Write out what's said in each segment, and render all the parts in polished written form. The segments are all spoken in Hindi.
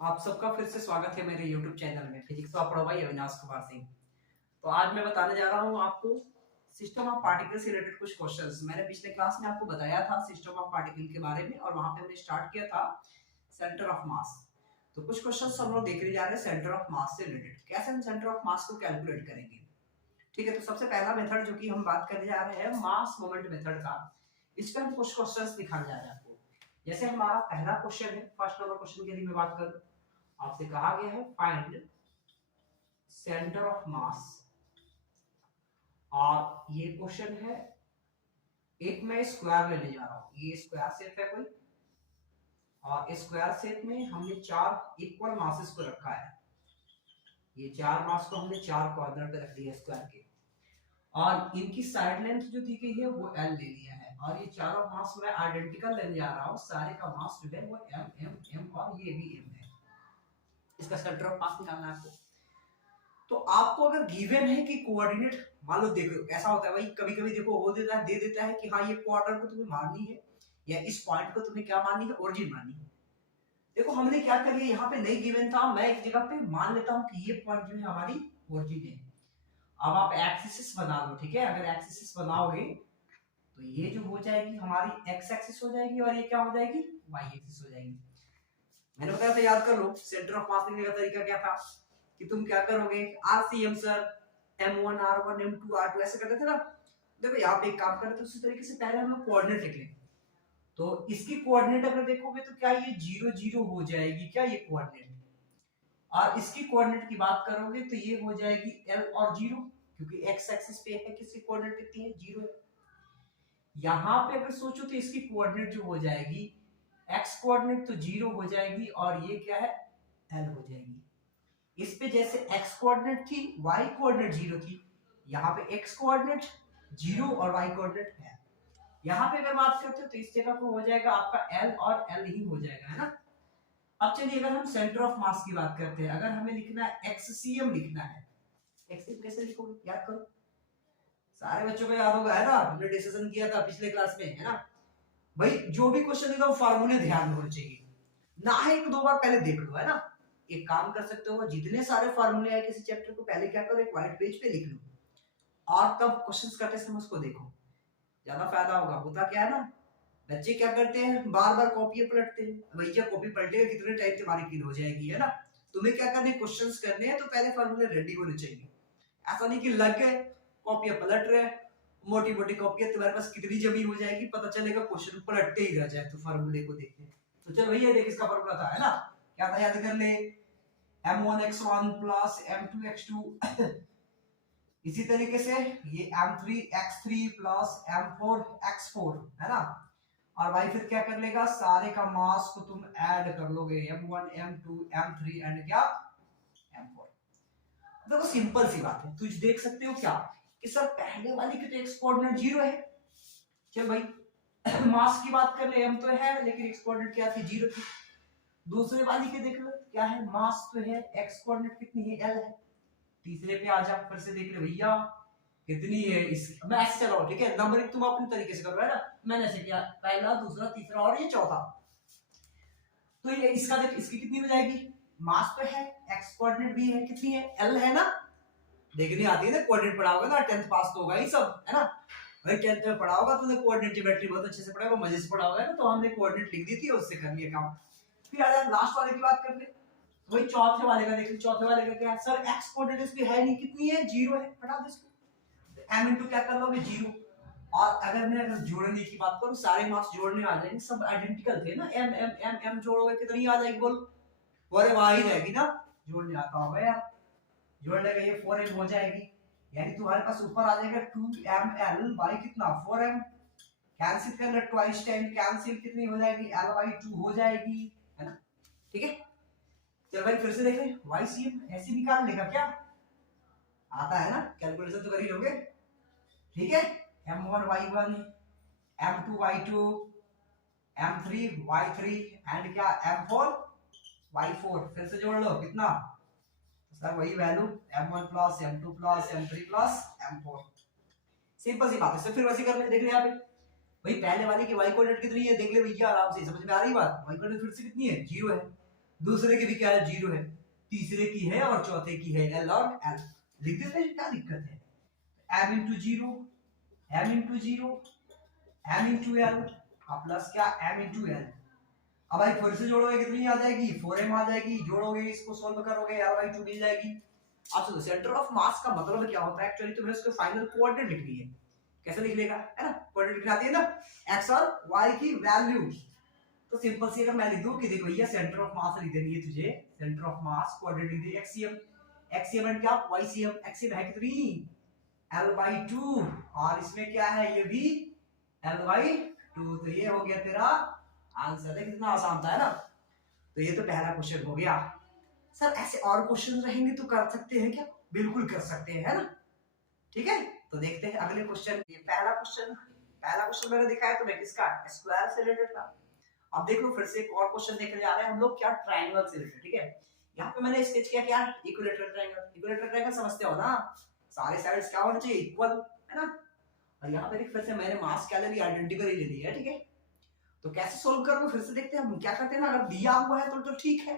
आप सबका फिर से स्वागत है मेरे YouTube चैनल में फिजिक्स का पढ़ो भाई अविनाश कुमार सिंह। तो आज मैं बताने जा रहा हूँ आपको सिस्टम ऑफ पार्टिकल से रिलेटेड कुछ क्वेश्चंस। मैंने पिछले क्लास में आपको बताया था सिस्टम ऑफ पार्टिकल के बारे में और वहां पे हमने स्टार्ट किया था सेंटर ऑफ मास। तो कुछ क्वेश्चंस हम लोग देखने जा रहे हैं सेंटर ऑफ मास से रिलेटेड, कैसे हम सेंटर ऑफ मास को कैलकुलेट करेंगे। ठीक है, तो सबसे पहला मेथड जो कि हम बात करने जा रहे हैं मास मोमेंट मेथड का, इस पर हम कुछ क्वेश्चंस दिखाने जा रहे हैं आपको। जैसे हमारा पहला क्वेश्चन है, फर्स्ट नंबर क्वेश्चन की यदि मैं बात करूं, आपसे कहा गया है फाइंड सेंटर ऑफ मास। और ये क्वेश्चन है, एक मैं स्क्वायर लेने जा रहा हूं, ये स्क्वायर शेप है कोई, और स्क्वायर शेप में हमने चार इक्वल मासेस को रखा है। ये चार मास को हमने चार क्वाड्रेंट पे रख दिया स्क्वायर के, और इनकी साइड लेंथ जो दी गई है वो एल ले लिया है। और ये चारों मास मैं आइडेंटिकल लेने जा रहा हूँ, सारे का मास जो है वो एम एम एम और ये भी एम है। इसका सेंटर ऑफ मास निकालना है आपको। तो आपको अगर गिवन है कि कोऑर्डिनेट, मान लो देखो ऐसा होता है भाई, कभी कभी देखो वो देता है, दे देता है कि हाँ ये क्वार्टर को तुम्हें माननी है या इस पॉइंट को तुम्हें क्या माननी है, ओरिजिन माननी है। देखो हमने क्या कर लिया, यहाँ पे नहीं गिवन था, मैं एक जगह पे मान लेता हूँ कि ये पॉइंट जो है हमारी ओरिजिन है। अब आप एक्सिस बना लो, ठीक है। अगर एक्सिस बनाओगे तो ये जो हो जाएगी हमारी एक्स एक्सिस हो जाएगी, और ये क्या हो जाएगी, वाई एक्सिस हो जाएगी। मैंने बताया था, याद कर लो सेंटर ऑफ मास निकालने का तरीका क्या था, कि तुम क्या करोगे, RCM sir m1 r1 m2 r2 ऐसे करते थे ना। देखो यहाँ पे एक काम करते, उसी तरीके से पहले हम कोऑर्डिनेट लिख लें। तो इसकी कोऑर्डिनेट अगर देखोगे तो क्या ये 0 0 हो जाएगी, क्या ये कोऑर्डिनेट। और इसकी कोऑर्डिनेट की बात करोगे तो ये हो जाएगी l और 0, क्योंकि x एक्सिस पे है, किसकी कोऑर्डिनेट कितनी है, 0 है। यहाँ पे अगर सोचो तो इसकी कोऑर्डिनेट जो हो जाएगी, x कोऑर्डिनेट तो 0 हो जाएगी, और ये क्या है, l हो जाएगी। इस पे जैसे x कोऑर्डिनेट थी, y कोऑर्डिनेट 0 थी, यहाँ पे x कोऑर्डिनेट 0 और y कोऑर्डिनेट है। यहाँ पे अगर बात करते हो तो इस जगह पे हो जाएगा आपका l और l ही हो जाएगा, है ना। अब चलिए अगर हम सेंटर ऑफ मास की बात करते हैं, अगर हमें लिखना है एक्ससीएम लिखना है, एक्ससीएम कैसे लिखोगे, याद करो, सारे बच्चों को याद होगा, है ना, हमने डिस्कशन किया था पिछले क्लास में, है ना। भाई जो भी क्वेश्चन एकदम फार्मूले ध्यान में होने चाहिए, ना है एक दो बार पहले देख लो, है ना। एक काम कर सकते हो, जितने सारे फार्मूले आए किसी चैप्टर को, पहले क्या करो, एक व्हाइट पेज पे लिख लो, और तब क्वेश्चंस करते समय उसको देखो, ज्यादा फायदा होगा। होता क्या है ना, बच्चे क्या करते हैं, बार बार कॉपी पलटते हैं। भैया कॉपी पलटेगा कितने टाइम तुम्हारी किल हो जाएगी, है ना। तुम्हें क्या करने, क्वेश्चंस करने हैं तो पहले फार्मूले रेडी होने चाहिए। ऐसा नहीं कि लग गए कॉपियां पलट रहे, मोटी मोटी कॉपियां तुम्हारे पास कितनी जमी हो जाएगी, पता चलेगा क्वेश्चन पलटते ही रह जाए तो फार्मूले को देखते। तो चल भैया देख, इसका फार्मूला था, है ना, क्या था, याद कर ले, m1x1 प्लस m2x2 इसी तरीके से ये m3x3 प्लस m4x4, है ना। और भाई फिर क्या कर लेगा, सारे का मास को तुम ऐड कर लोगे, m1 m2 m3 एंड क्या m4। देखो सिंपल सी बात है, तुझ देख सकते हो क्या कि सर पहले वाली की तो एक्स कोऑर्डिनेट 0 है। चल भाई मास की बात कर ले, m तो है लेकिन एक्स कोऑर्डिनेट क्या थी, 0 थी। दूसरे वाली के देख लो क्या है, मास तो है, एक्स कोऑर्डिनेट कितनी है, l है। तीसरे पे आ जा, फिर से देख ले भैया कितनी है, इस मैं ऐसे चलाओ, ठीक है, नंबरिंग तुम अपने तरीके से करो, है ना। मैंने ऐसे किया, पहला दूसरा तीसरा और ये चौथा। तो ये इसका देख, इसकी कितनी हो जाएगी, मास पे है, एक्स कोऑर्डिनेट भी है, कितनी है, l है ना। देखनी आती है ना, कोऑर्डिनेट पढ़ा होगा ना, 10th पास तो होगा ही सब, है ना। भाई 10th में पढ़ा होगा तुमने, कोऑर्डिनेट ज्योमेट्री बहुत अच्छे से पढ़ा होगा, मजे से पढ़ा होगा ना, तो हमने कोऑर्डिनेट लिख दी थी और उससे कर लिया काम। फिर आ जाए लास्ट वाले की बात करते हैं, वही चौथे वाले का देख लो, चौथे वाले का क्या है, सर एक्स कोऑर्डिनेट भी है नहीं, कितनी है, 0 है, हटा दो इसको, m इनटू क्या कर लोगे, 0। और अगर जोड़ने की बात करूं, सारे मार्क्स जोड़ने आ जाएंगे, सब आइडेंटिकल थे ना, m m m m जोड़ोगे कितनी आ जाएगी, बोल, अरे वही रहेगी ना, जोड़ने आता होगा यार, जोड़ लेगा, ये 4m हो जाएगी, यानी तुम्हारे पास ऊपर आ जाएगा 2ml बाई कितना, 4m। कैंसिल कर ले, ट्वाइस टाइम कैंसिल, कितनी हो जाएगी, l बाई 2 हो जाएगी, है ना। ठीक है, चल भाई फिर से देख ले, YCM ऐसे निकाल लेगा क्या, आता है ना, कैलकुलेशन तो कर ही लोगे, ठीक है। m1 y1 m2 y2 m3 y3 and क्या m4 y4, फिर से जोड़ लो कितना, सर वही value m1 plus m2 plus m3 plus m4। Simple सी बात है, फिर वैसे कर ले, देख ले यहाँ पे भाई पहले वाले की y कोऑर्डिनेट कितनी है, देख ले भैया आराम से, समझ में आ रही बात, y कोऑर्डिनेट फिर से कितनी है, 0 है। दूसरे की भी क्या है, 0 है, तीसरे की है और चौथे की है L और L, लिख देते हैं, क्या दिक्कत है। m into 0, m into 0, m into L plus क्या m इंटू L। अब भाई फिर से जोड़ोगे कितनी आ जाएगी, 4m आ जाएगी, जोड़ोगे इसको सोल्व करोगे L/2 मिल जाएगी। अब सुनो, सेंटर ऑफ मास का मतलब क्या होता है एक्चुअली, तुम्हें उसके फाइनल कोऑर्डिनेट लिखनी है। कैसे लिख लेगा, है ना, कोऑर्डिनेट लिखनी आती है ना, x और y की वैल्यू। तो सिंपल सी अगर मैं लिख दूं कि देखो ये सेंटर ऑफ मास लिख देनी है तुझे, सेंटर ऑफ मास कोऑर्डिनेट लिख दी एक्सियम, एक्सियम एंड क्या ycm, एक्सियम है कितनी L/2 और इसमें क्या है ये भी L/2, तो ये हो गया तेरा आंसर है। कितना आसान था, है ना। तो ये तो पहला क्वेश्चन हो गया। सर ऐसे और क्वेश्चन रहेंगे तो कर सकते हैं क्या, बिल्कुल कर सकते हैं, है ना। ठीक है, तो देखते हैं अगले क्वेश्चन। ये पहला क्वेश्चन मैंने दिखाया तुम्हें किसका, स्क्वायर से रिलेटेड का। अब देख लो फिर से एक और क्वेश्चन देखने जा रहे हैं हम लोग, क्या ट्रायंगल से रिलेटेड। ठीक है, यहाँ पे मैंने स्केच किया क्या, इक्विलेटरल ट्रायंगल। इक्विलेटरल ट्रायंगल समझते हो ना, सारे साइड्स क्या होने चाहिए, इक्वल, है ना। और यहाँ पे फिर से मैंने मास क्या ले लिया, आइडेंटिकल ही ले लिया है। ठीक है, तो कैसे सोल्व करोगे फिर से देखते हैं हम क्या करते हैं ना। अगर दिया हुआ है तो ठीक है,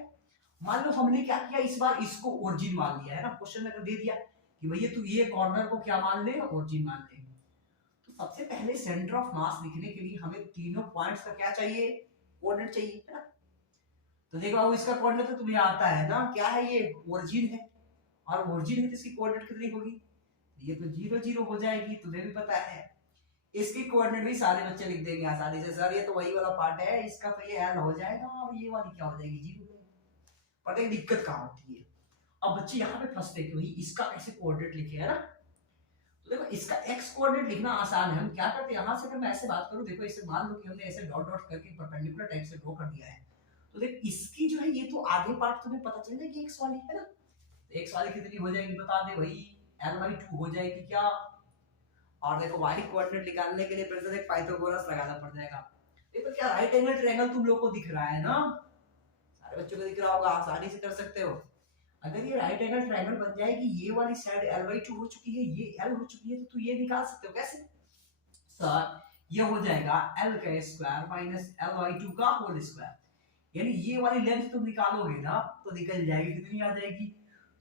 मान लो हमने क्या किया इस बार, इसको ओरिजिन मान लिया है ना, क्वेश्चन में अगर दे दिया कि भैया तू ये कॉर्नर को क्या मान ले, ओरिजिन मान ले, तो सबसे पहले सेंटर ऑफ मास लिखने के लिए हमें तीनों पॉइंट्स का क्या चाहिए, कोऑर्डिनेट चाहिए, है ना। तो देखो अब इसका कोऑर्डिनेट तो तुम्हें आता है ना, क्या है ये, ओरिजिन है, और ओरिजिन है तो इसकी कोऑर्डिनेट कितनी होगी, ये तो 0 0 हो जाएगी, तुम्हें भी पता है। इसकी कोऑर्डिनेट भी सारे बच्चे लिख देंगे आसानी से, सर ये तो वही वाला पार्ट है, इसका तो ये L हो जाएगा और ये वाली क्या हो जाएगी, 0 हो जाएगी। पता है दिक्कत कहाँ होती है, अब बच्चे यहाँ पे फंसते हैं कि भाई इसका कैसे कोऑर्डिनेट लिखे, है ना। तो देखो इसका x कोऑर्डिनेट लिखना आसान है, हम क्या करते हैं यहाँ से, अगर मैं ऐसे बात करूँ, देखो इसे मान लो कि हमने ऐसे डॉट डॉट करके परपेंडिकुलर टाइप से ड्रॉ कर दिया है, तो देख इसकी जो है ये तो आधे पार्ट तुम्हें पता चल जाएगी x वाली, है ना। तो x वाली कितनी हो जाएगी बता दे भाई, L/2 हो जाएगी क्या। और देखो y कोऑर्डिनेट निकालने के लिए फिर से एक पाइथागोरस लगाना पड़ जाएगा। ये तो क्या राइट एंगल ट्रायंगल तुम लोग को दिख रहा है ना, सारे बच्चों को दिख रहा होगा, आसानी से कर सकते हो। अगर ये राइट एंगल ट्रायंगल बन जाए कि ये वाली साइड L/2 हो चुकी है, ये L हो चुकी है, तो तू ये निकाल सकते हो कैसे, सर ये हो जाएगा L का स्क्वायर माइनस L/2 का होल स्क्वायर, यानी ये वाली लेंथ तुम निकालोगे ना तो निकल जाएगी, कितनी आ जाएगी,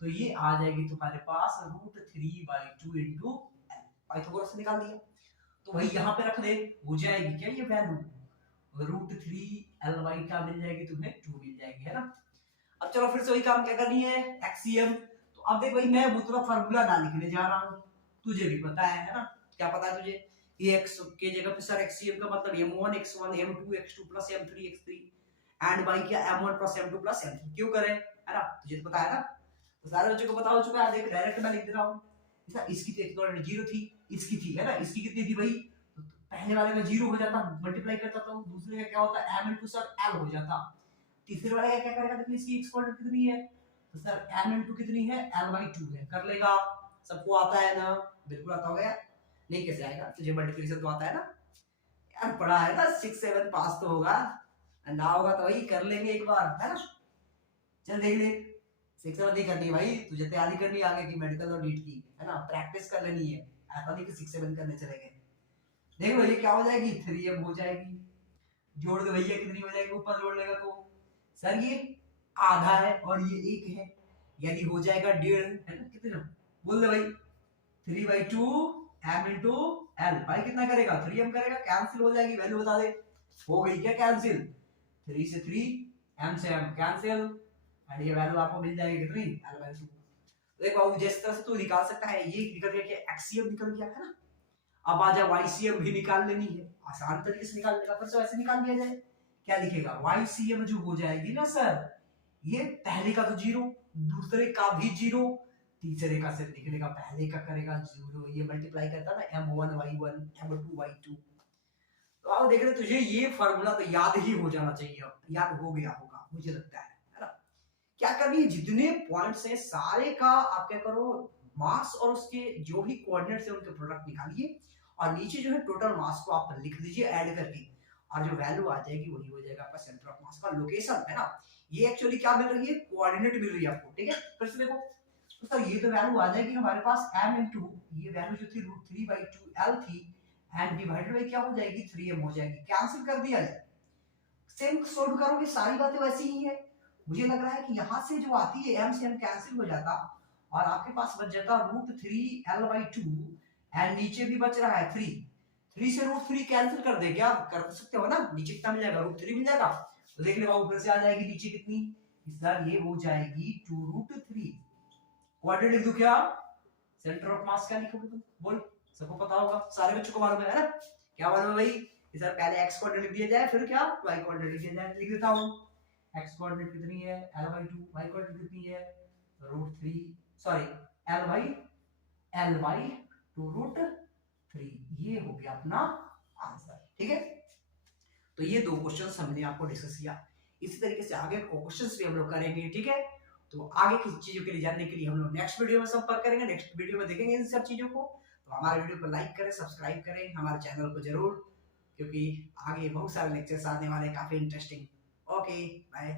तो ये आ जाएगी तुम्हारे पास √3/2 इनटू L, पाइथागोरस से निकाल दिया। तो वही यहाँ पे रख दे, हो जाएगी क्या ये वैल्यू, √3 L क्या मिल जाएगी तुम्हें, 2 मिल जाएगी, है ना। अब चलो फिर से वही काम क्या करनी है, एक्सियम। तो अब देख भाई मैं वो पूरा फार्मूला ना लिखने जा रहा हूँ, तुझे भी पता है ना, क्या पता है तुझे, ये x के जगह पे सर एक्सियम का मतलब m1 x1 m2 x2 plus m3 x3 and by क्या m1 plus m2 plus m3 क्यों करें, है ना, तुझे तो पता है ना। तो सारे बच्चों को पता हो चुका है, देख डायरेक्ट मैं लिख दे रहा हूँ, इसकी तो कोऑर्डिनेट 0 थी, इसकी थी, है ना, इसकी कितनी थी भाई, तो पहले वाले में 0 हो जाता, मल्टीप्लाई करता तो दूसरे का क्या होता m इनटू सर l हो जाता, तीसरे वाले का क्या करेगा, देखो इसकी x कोऑर्डिनेट कितनी है, तो सर m इनटू कितनी है, L/2 है, कर लेगा, सबको आता है ना, बिल्कुल आता होगा यार, नहीं कैसे आएगा, तुझे मल्टीप्लिकेशन तो आता है ना यार, पढ़ा है ना, 6 7 पास तो होगा, ना होगा तो वही कर लेंगे एक बार, है ना। चल देख ले, 6 7 नहीं करनी भाई, तुझे तैयारी करनी आगे की मेडिकल और नीट की, है ना, प्रैक्टिस कर लेनी है, ऐसा नहीं कि 6 7 करने चलेंगे। देख लो ये क्या हो जाएगी, 3m हो जाएगी, जोड़ दो भैया कितनी हो जाएगी, ऊपर जोड़ लेगा तो सर ये आधा है और ये 1 है, यानी हो जाएगा 1.5, है ना, कितना बोल दे भाई, 3/2 m इंटू L, भाई कितना करेगा, 3m करेगा, कैंसिल हो जाएगी, वैल्यू बता दे, हो गई क्या कैंसिल, 3 से 3 m से m कैंसिल, और ये वैल्यू आपको मिल जाएगी कितनी, L/2। देखो अब जिस तरह से तू निकाल सकता है, ये निकल गया क्या, एक्सियम निकल गया, है ना। अब आ जा YCM भी निकाल लेनी है, आसान तरीके से निकाल लेगा, फिर से वैसे निकाल दिया जाए, क्या लिखेगा, YCM जो हो जाएगी ना सर, ये पहले का तो 0, दूसरे का भी 0, तीसरे का सिर्फ निकलेगा पहले का करेगा 0, ये मल्टीप्लाई करता ना m1y1 m2y2। तो आप देख रहे तुझे ये फार्मूला तो याद ही हो जाना चाहिए, अब याद हो गया होगा मुझे लगता है ना। क्या करनी है, जितने पॉइंट्स हैं सारे का आप क्या करो, मास और उसके जो भी कोऑर्डिनेट्स है उनके प्रोडक्ट निकालिए, और नीचे जो है टोटल मास को आप लिख दीजिए ऐड करके, और जो वैल्यू आ जाएगी वही हो जाएगा आपका सेंटर ऑफ मास का लोकेशन, है ना। ये एक्चुअली क्या मिल रही है, कोऑर्डिनेट मिल रही है आपको, ठीक है। फिर से देखो तो सर ये तो वैल्यू आ जाएगी हमारे पास m इनटू ये वैल्यू जो थी √3/2 L थी, एंड डिवाइडेड बाय क्या हो जाएगी, 3m हो जाएगी, कैंसिल कर दिया जाए, सेम सोल्व करोगे सारी बातें वैसी ही है, मुझे लग रहा है कि यहाँ से जो आती है m से m कैंसिल हो जाता और आपके पास बच जाता √3l/2 एंड नीचे भी बच रहा है 3 से √3 कैंसिल कर दे, क्या कर सकते हो ना, नीचे कितना मिल जाएगा √3 मिल जाएगा। तो देख ले ऊपर से आ जाएगी नीचे कितनी, सर ये हो जाएगी 2√3। क्वाड्रेंट लिख दूं क्या, सेंटर ऑफ मास क्या लिखोगे तुम, बोल, सबको पता होगा, सारे बच्चों को मालूम है ना, क्या मालूम है भाई, सर पहले x कोऑर्डिनेट लिख दिया जाए फिर क्या y कोऑर्डिनेट लिख दिया जाए। लिख देता हूं, x कोऑर्डिनेट कितनी है l/2, y कोऑर्डिनेट कितनी है √3, सॉरी l/2√3, ये हो गया अपना आंसर। ठीक है, तो ये दो क्वेश्चंस हमने आपको डिस्कस किया, इसी तरीके से आगे क्वेश्चंस भी हम लोग करेंगे। ठीक है, तो आगे की चीजों के लिए जानने के लिए हम लोग नेक्स्ट वीडियो में संपर्क करेंगे, नेक्स्ट वीडियो में देखेंगे इन सब चीजों को। तो हमारे वीडियो को लाइक करें, सब्सक्राइब करें हमारे चैनल को जरूर, क्योंकि आगे बहुत सारे लेक्चर्स आने वाले, काफी इंटरेस्टिंग। Okay bye.